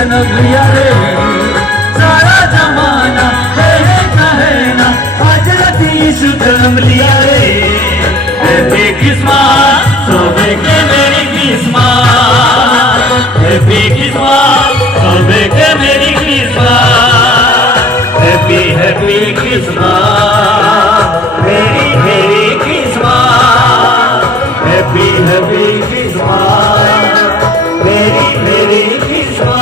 जन्म लिया रे, सारा जमाना कहे ना हजरत यीशु जन्म लिया रे। हैप्पी क्रिसमस सोबे के मेरी क्रिसमस, हैप्पी क्रिसमस सोबे के मेरी क्रिसमस, हैप्पी हैप्पी क्रिसमस मेरी मेरी क्रिसमस, हैप्पी हैप्पी क्रिसमस मेरी मेरी क्रिसमस।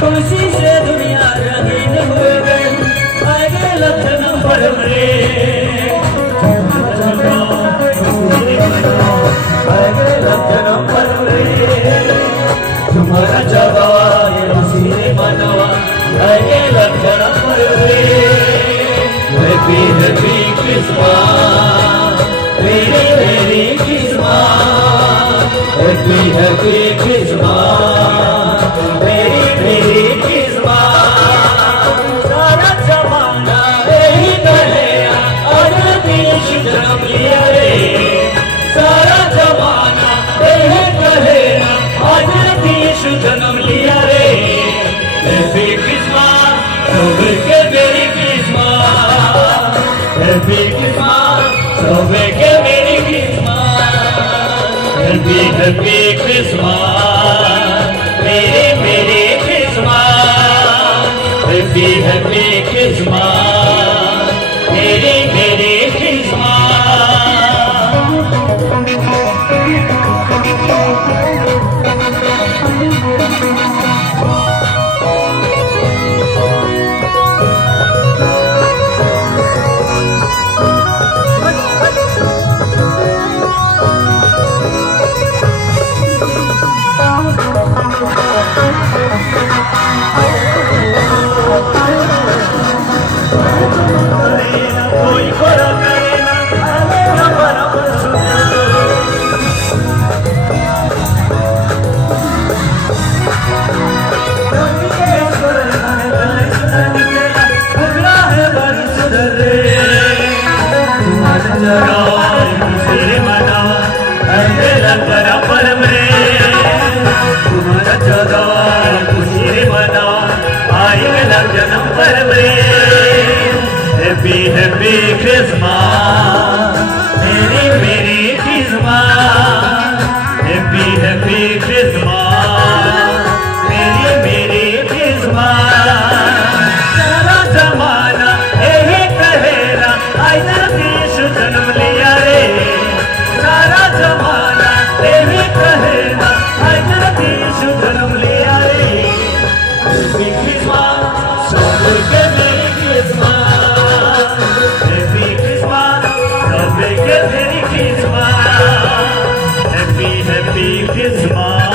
खुशी से दुनिया रंगीन हो गई, आगे लक्षण पर आगे लक्षण पर तुम्हारा जवान खुशी मनवा, आगे लक्षण पर। हैप्पी हैप्पी क्रिसमस मेरी मेरी क्रिसमस, हैप्पी हैप्पी क्रिसमस मेरी मेरी क्रिसमस। सारा जमाना यही कहेगा हजरत यीशु जन्म लिया रे, सारा जमाना यही कहेगा हजरत यीशु जन्म लिया रे। हैप्पी क्रिसमस सोबे के मेरी क्रिसमस, हैप्पी क्रिसमस सोबे के मेरी क्रिसमस, हैप्पी हैप्पी क्रिसमस मेरी मेरी क्रिसमस, हैप्पी हैप्पी क्रिसमस मेरी मेरी जन्म पर हैप्पी हैप्पी क्रिसमस मेरी मेरी क्रिसमस, हैप्पी हैप्पी क्रिसमस मेरी मेरी क्रिसमस। सारा जमाना यही कहेगा हजरत यीशु जन्म लिया रे, सारा जमाना यही कहेगा हजरत यीशु जन्म लिया रे। हैप्पी क्रिसमस सोबे के मेरी क्रिसमस, हैप्पी क्रिसमस सोबे के मेरी क्रिसमस, हैप्पी हैप्पी क्रिसमस।